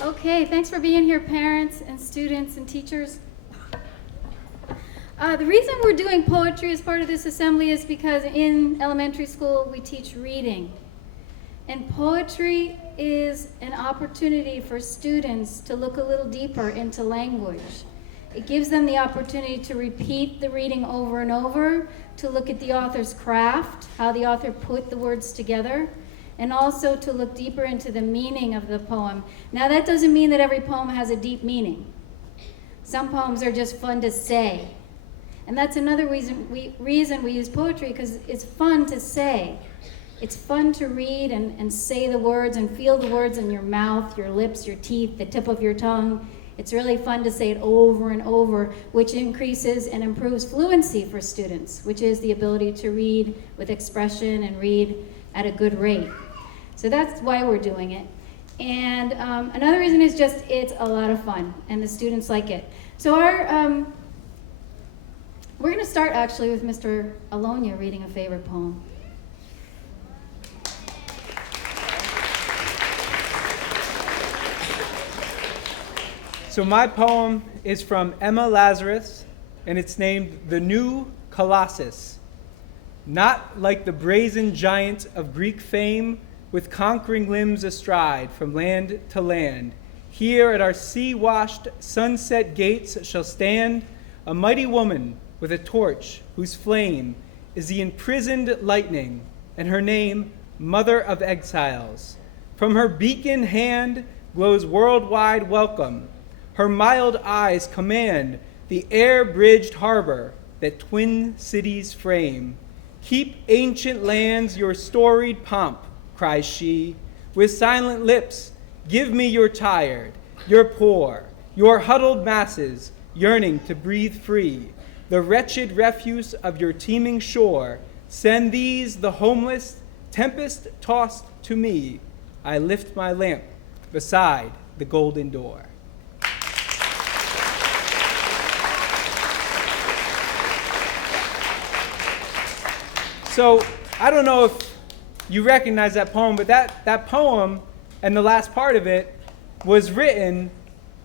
Okay, thanks for being here, parents and students and teachers. The reason we're doing poetry as part of this assembly is because in elementary school we teach reading. And poetry is an opportunity for students to look a little deeper into language. It gives them the opportunity to repeat the reading over and over, to look at the author's craft, how the author put the words together, and also to look deeper into the meaning of the poem. Now, that doesn't mean that every poem has a deep meaning. Some poems are just fun to say. And that's another reason we use poetry, because it's fun to say. It's fun to read and say the words and feel the words in your mouth, your lips, your teeth, the tip of your tongue. It's really fun to say it over and over, which increases and improves fluency for students, which is the ability to read with expression and read at a good rate. So that's why we're doing it. And another reason is just it's a lot of fun, and the students like it. So we're going to start actually with Mr. Alonia reading a favorite poem. So my poem is from Emma Lazarus, and it's named The New Colossus. Not like the brazen giant of Greek fame, with conquering limbs astride from land to land, here at our sea-washed sunset gates shall stand a mighty woman with a torch whose flame is the imprisoned lightning, and her name, Mother of Exiles. From her beacon hand glows worldwide welcome. Her mild eyes command the air-bridged harbor that twin cities frame. Keep ancient lands your storied pomp, cries she. With silent lips, give me your tired, your poor, your huddled masses yearning to breathe free. The wretched refuse of your teeming shore, send these, the homeless, tempest-tossed to me. I lift my lamp beside the golden door. So I don't know if you recognize that poem, but that poem and the last part of it was written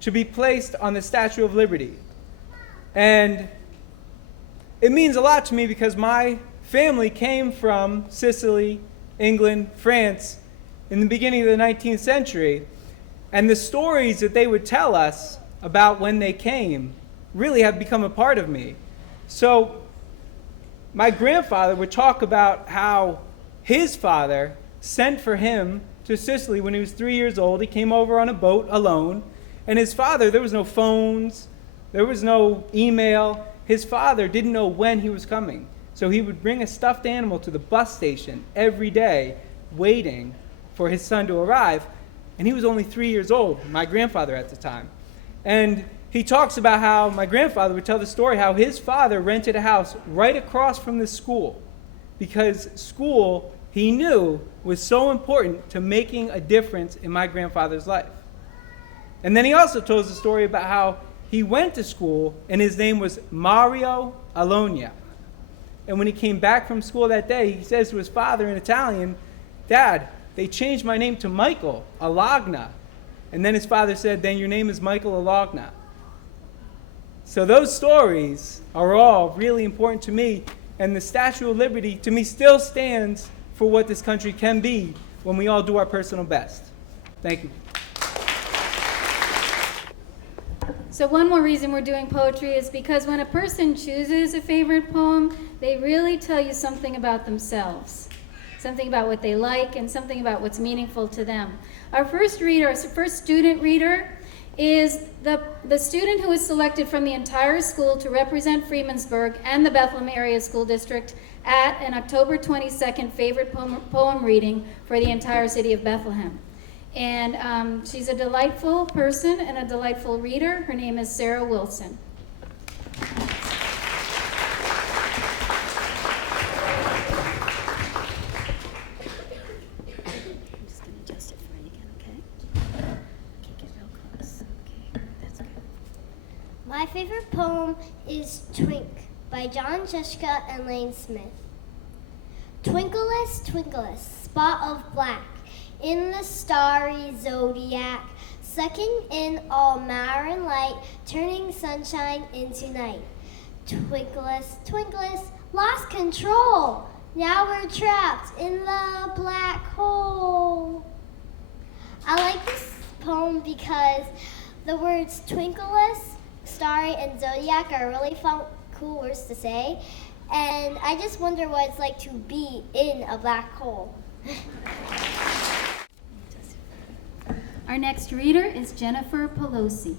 to be placed on the Statue of Liberty. And it means a lot to me because my family came from Sicily, England, France in the beginning of the 19th century. And the stories that they would tell us about when they came really have become a part of me. So my grandfather would talk about how his father sent for him to Sicily when he was 3 years old. He came over on a boat alone. And his father, there was no phones, there was no email. His father didn't know when he was coming. So he would bring a stuffed animal to the bus station every day, waiting for his son to arrive. And he was only 3 years old, my grandfather at the time. And he talks about how my grandfather would tell the story how his father rented a house right across from the school, because school, he knew, was so important to making a difference in my grandfather's life. And then he also told us a story about how he went to school and his name was Mario Alonia. And when he came back from school that day, he says to his father in Italian, "Dad, they changed my name to Michael Alagna." And then his father said, "Then your name is Michael Alagna." So those stories are all really important to me, and the Statue of Liberty to me still stands for what this country can be when we all do our personal best. Thank you. So one more reason we're doing poetry is because when a person chooses a favorite poem, they really tell you something about themselves, something about what they like, and something about what's meaningful to them. Our first student reader is the student who was selected from the entire school to represent Freemansburg and the Bethlehem Area School District at an October 22nd favorite poem reading for the entire city of Bethlehem. And she's a delightful person and a delightful reader. Her name is Sarah Wilson. My favorite poem is Twink by John Jessica and Lane Smith. Twinkleless, twinkleless, spot of black in the starry zodiac, sucking in all matter and light, turning sunshine into night. Twinkleous, twinkleous, lost control. Now we're trapped in the black hole. I like this poem because the words twinkleous, starry, and zodiac are really fun, cool words to say. And I just wonder what it's like to be in a black hole. Our next reader is Jennifer Pelosi.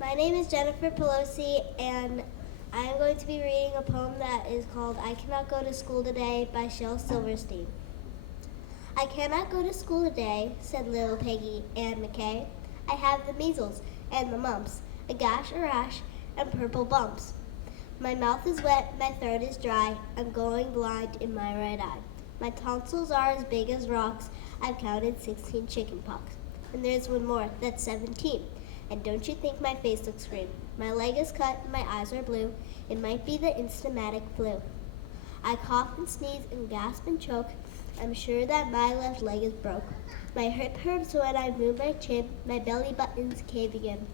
My name is Jennifer Pelosi, and I am going to be reading a poem that is called I Cannot Go to School Today by Shel Silverstein. I cannot go to school today, said little Peggy Ann McKay. I have the measles and the mumps, a gash, a rash, and purple bumps. My mouth is wet, my throat is dry, I'm going blind in my right eye. My tonsils are as big as rocks, I've counted 16 chicken pox. And there's one more, that's 17. And don't you think my face looks green? My leg is cut, my eyes are blue, it might be the instamatic flu. I cough and sneeze and gasp and choke, I'm sure that my left leg is broke. My hip hurts when I move my chin, my belly button's caving in.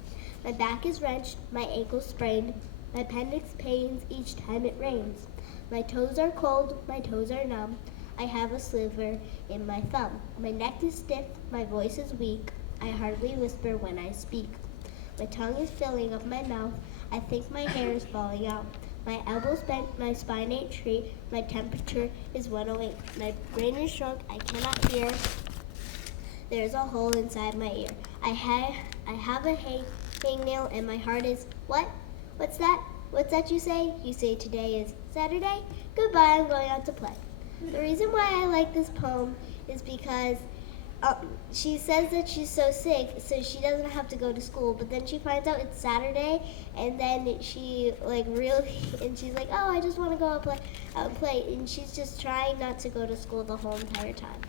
My back is wrenched, my ankle's sprained, my appendix pains each time it rains. My toes are cold, my toes are numb, I have a sliver in my thumb. My neck is stiff, my voice is weak, I hardly whisper when I speak. My tongue is filling up my mouth, I think my hair is falling out. My elbows bent, my spine ain't straight, my temperature is 108. My brain is shrunk, I cannot hear. There's a hole inside my ear. I have a hangnail and my heart is, what? What's that? What's that you say? You say today is Saturday? Goodbye, I'm going out to play. The reason why I like this poem is because she says that she's so sick, so she doesn't have to go to school, but then she finds out it's Saturday, and then she and she's like, oh, I just want to go out and play, and she's just trying not to go to school the whole entire time.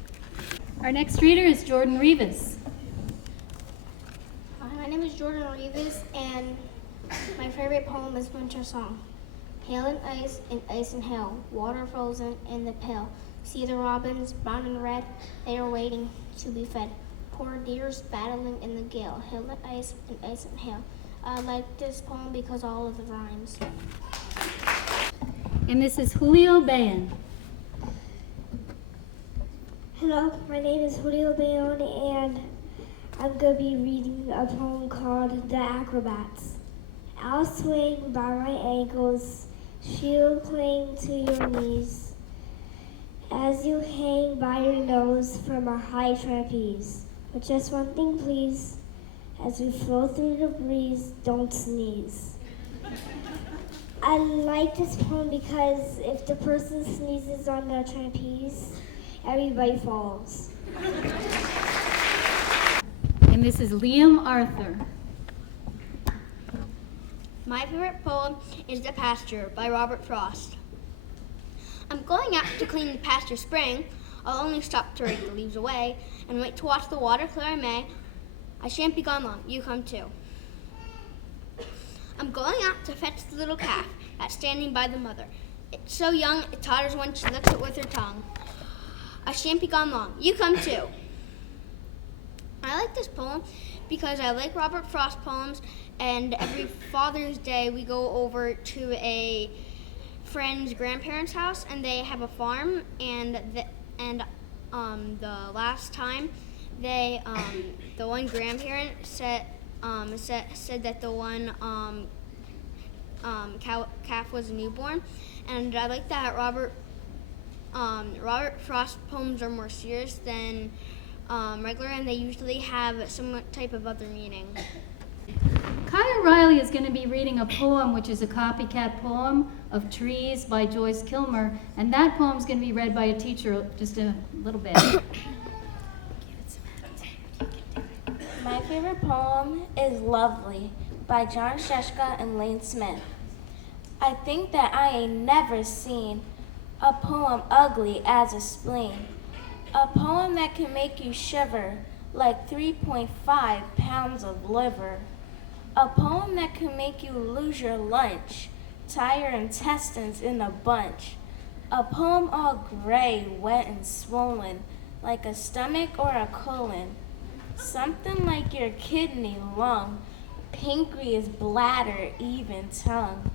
Our next reader is Jordan Rivas. My name is Jordan Rivas, and my favorite poem is Winter Song. Hail and ice and hail, water frozen in the pail. See the robins, brown and red, they are waiting to be fed. Poor deers battling in the gale. Hail and ice and hail. I like this poem because all of the rhymes. And this is Julio Bayan. Hello, my name is Julio Bayonne, and I'm going to be reading a poem called The Acrobats. I'll swing by my ankles, she'll cling to your knees, as you hang by your nose from a high trapeze. But just one thing, please, as we flow through the breeze, don't sneeze. I like this poem because if the person sneezes on the trapeze, everybody falls. And this is Liam Arthur. My favorite poem is The Pasture by Robert Frost. I'm going out to clean the pasture spring. I'll only stop to rake the leaves away and wait to watch the water clear in May. I shan't be gone long, you come too. I'm going out to fetch the little calf that's standing by the mother. It's so young, it totters when she licks it with her tongue. I shan't be gone long, you come too. I like this poem because I like Robert Frost poems, and every Father's Day we go over to a friend's grandparents' house, and they have a farm, and the last time they the one grandparent said that the one calf was a newborn, and I like that Robert Frost poems are more serious than regular, and they usually have some type of other meaning. Kaya Riley is going to be reading a poem which is a copycat poem of Trees by Joyce Kilmer, and that poem is going to be read by a teacher just in a little bit. My favorite poem is Lovely by John Sheshka and Lane Smith. I think that I ain't never seen a poem ugly as a spleen, a poem that can make you shiver like 3.5 pounds of liver, a poem that can make you lose your lunch, tie your intestines in a bunch, A poem all gray, wet and swollen, like a stomach or a colon. Something like your kidney, lung, pancreas, bladder, even tongue.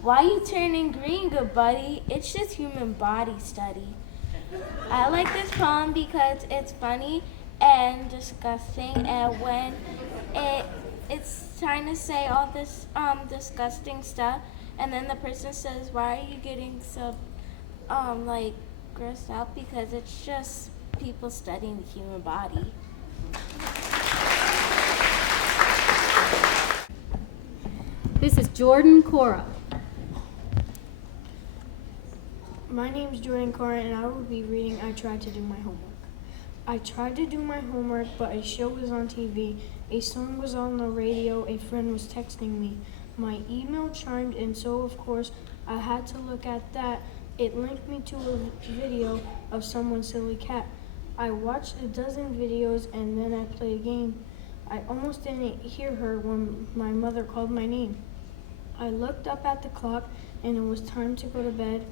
Why you turning green, good buddy? It's just human body study. I like this poem because it's funny and disgusting, and when it's trying to say all this disgusting stuff, and then the person says, "Why are you getting so like grossed out?" Because it's just people studying the human body. This is Jordan Cora. My name is Jordan Cora, and I will be reading I Tried to Do My Homework. I tried to do my homework, but a show was on TV, a song was on the radio, a friend was texting me. My email chimed, and so of course I had to look at that. It linked me to a video of someone's silly cat. I watched a dozen videos, and then I played a game. I almost didn't hear her when my mother called my name. I looked up at the clock, and it was time to go to bed.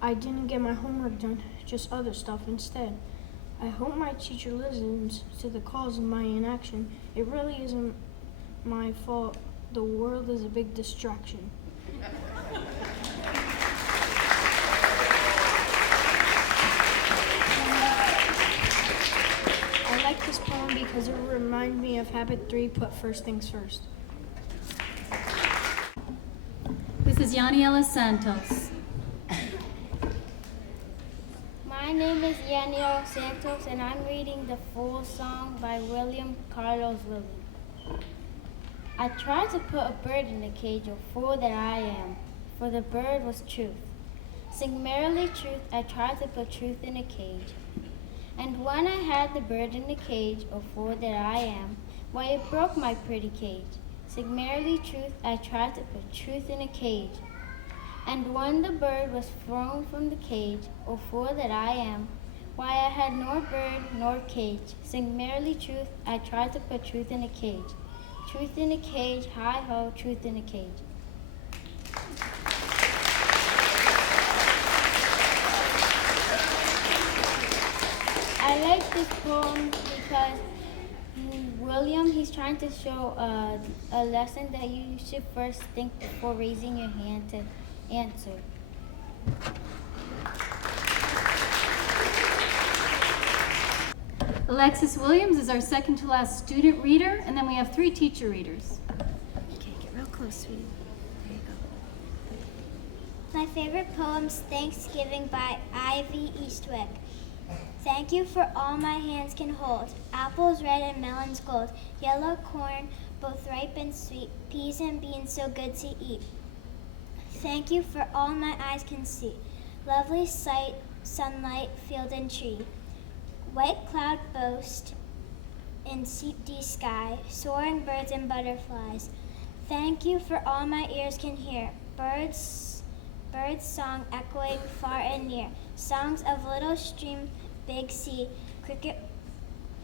I didn't get my homework done, just other stuff instead. I hope my teacher listens to the cause of my inaction. It really isn't my fault. The world is a big distraction. I like this poem because it reminds me of habit 3, put first things first. This is Yaniela Santos. My name is Yaniel Santos, and I'm reading the full song by William Carlos Williams. I tried to put a bird in a cage, oh fool that I am, for the bird was truth. Sing merrily truth, I tried to put truth in a cage. And when I had the bird in the cage, oh fool that I am, why it broke my pretty cage. Sing merrily truth, I tried to put truth in a cage. And when the bird was thrown from the cage, oh fool that I am, why I had nor bird nor cage. Sing merrily truth, I tried to put truth in a cage. Truth in a cage, hi ho, truth in a cage. I like this poem because William, he's trying to show a lesson that you should first think before raising your hand to answer. Alexis Williams is our second to last student reader, and then we have 3 teacher readers. Okay, get real close, sweetie. There you go. My favorite poem's Thanksgiving by Ivy Eastwick. Thank you for all my hands can hold. Apples red and melons gold. Yellow corn, both ripe and sweet. Peas and beans so good to eat. Thank you for all my eyes can see. Lovely sight, sunlight, field and tree. White cloud boast in deep sky. Soaring birds and butterflies. Thank you for all my ears can hear. Birds song echoing far and near. Songs of little stream, big sea, cricket,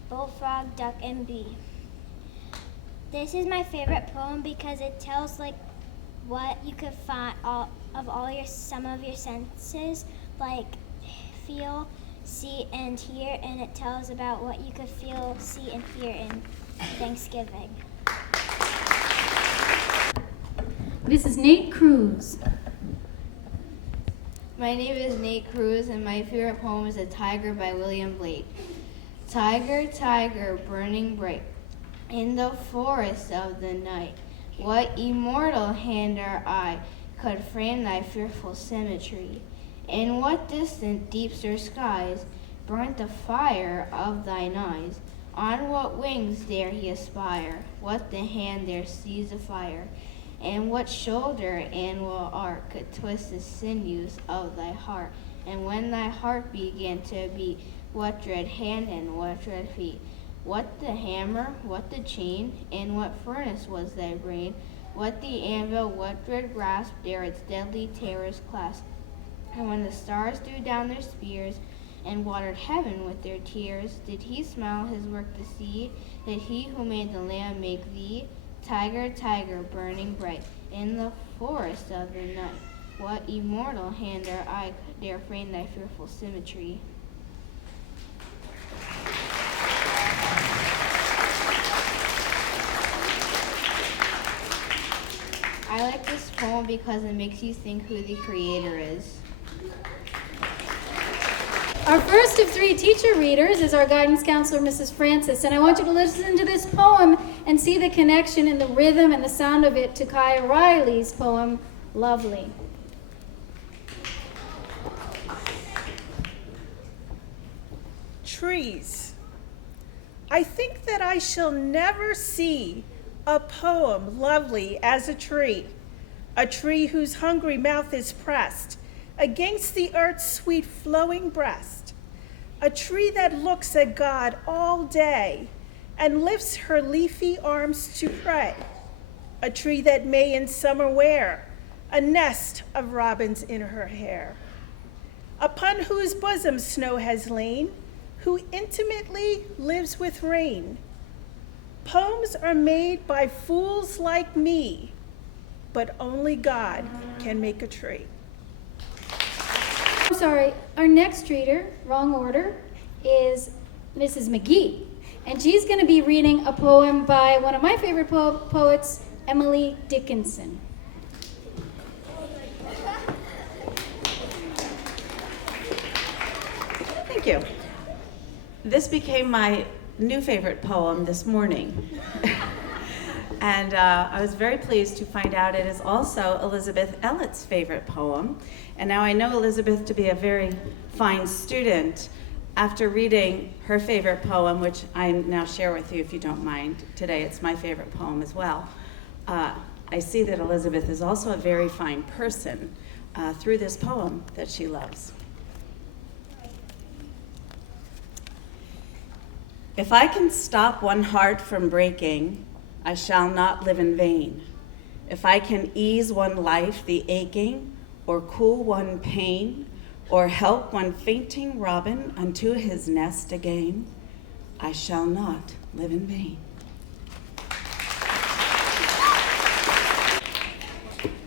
bullfrog, duck, and bee. This is my favorite poem because it tells what you could find some of your senses, like feel, see, and hear, and it tells about what you could feel, see, and hear in Thanksgiving. This is Nate Cruz. My name is Nate Cruz, and my favorite poem is A Tiger by William Blake. Tiger, tiger, burning bright, in the forest of the night, what immortal hand or eye could frame thy fearful symmetry? In what distant deeps or skies burnt the fire of thine eyes? On what wings dare he aspire? What the hand dare seize the fire? And what shoulder and what art could twist the sinews of thy heart? And when thy heart began to beat, what dread hand and what dread feet? What the hammer, what the chain, and what furnace was thy brain? What the anvil, what dread grasp dare its deadly terrors clasp? And when the stars threw down their spears and watered heaven with their tears, did he smile his work to see? Did he who made the lamb make thee? Tiger, tiger, burning bright, in the forest of the night, what immortal hand or eye they are framed thy fearful symmetry. I like this poem because it makes you think who the creator is. Our first of 3 teacher readers is our guidance counselor, Mrs. Francis, and I want you to listen to this poem and see the connection in the rhythm and the sound of it to Kaya Riley's poem, Lovely. Trees. I think that I shall never see a poem lovely as a tree whose hungry mouth is pressed against the earth's sweet flowing breast, a tree that looks at God all day and lifts her leafy arms to pray, a tree that may in summer wear a nest of robins in her hair, upon whose bosom snow has lain, who intimately lives with rain. Poems are made by fools like me, but only God can make a tree. I'm sorry, our next reader, wrong order, is Mrs. McGee. And she's going to be reading a poem by one of my favorite poets, Emily Dickinson. Thank you. This became my new favorite poem this morning. And I was very pleased to find out it is also Elizabeth Elliot's favorite poem. And now I know Elizabeth to be a very fine student. After reading her favorite poem, which I now share with you if you don't mind, today it's my favorite poem as well, I see that Elizabeth is also a very fine person through this poem that she loves. If I can stop one heart from breaking, I shall not live in vain. If I can ease one life the aching, or cool one pain, or help one fainting robin unto his nest again, I shall not live in vain.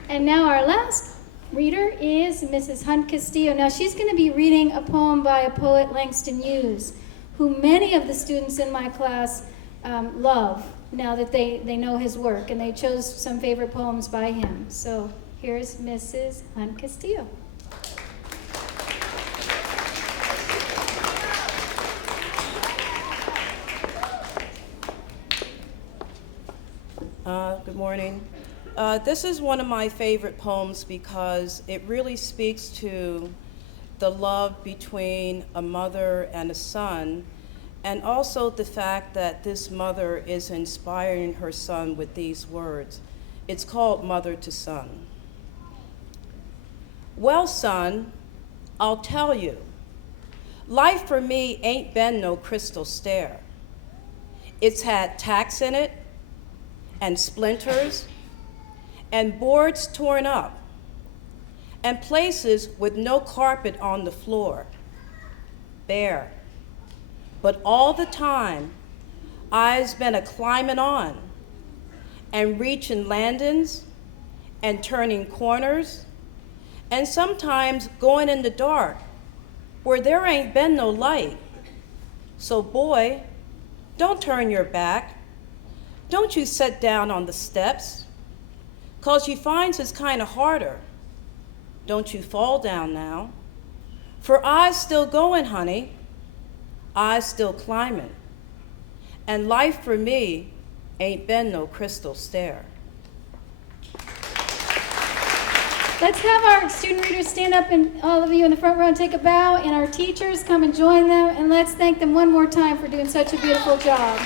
And now our last reader is Mrs. Hunt Castillo. Now she's going to be reading a poem by a poet, Langston Hughes, who many of the students in my class love now that they know his work, and they chose some favorite poems by him. So here's Mrs. Hunt Castillo. Good morning. This is one of my favorite poems because it really speaks to the love between a mother and a son, and also the fact that this mother is inspiring her son with these words. It's called Mother to Son. Well, son, I'll tell you, life for me ain't been no crystal stair. It's had tacks in it, and splinters, and boards torn up, and places with no carpet on the floor, bare. But all the time, I's been a climbing on, and reaching landings, and turning corners, and sometimes going in the dark, where there ain't been no light. So boy, don't turn your back. Don't you sit down on the steps, 'cause you finds it's kind of harder. Don't you fall down now, for I's still going, honey. I's still climbing, and life for me ain't been no crystal stair. Let's have our student readers stand up, and all of you in the front row, and take a bow, and our teachers come and join them, and let's thank them one more time for doing such a beautiful job.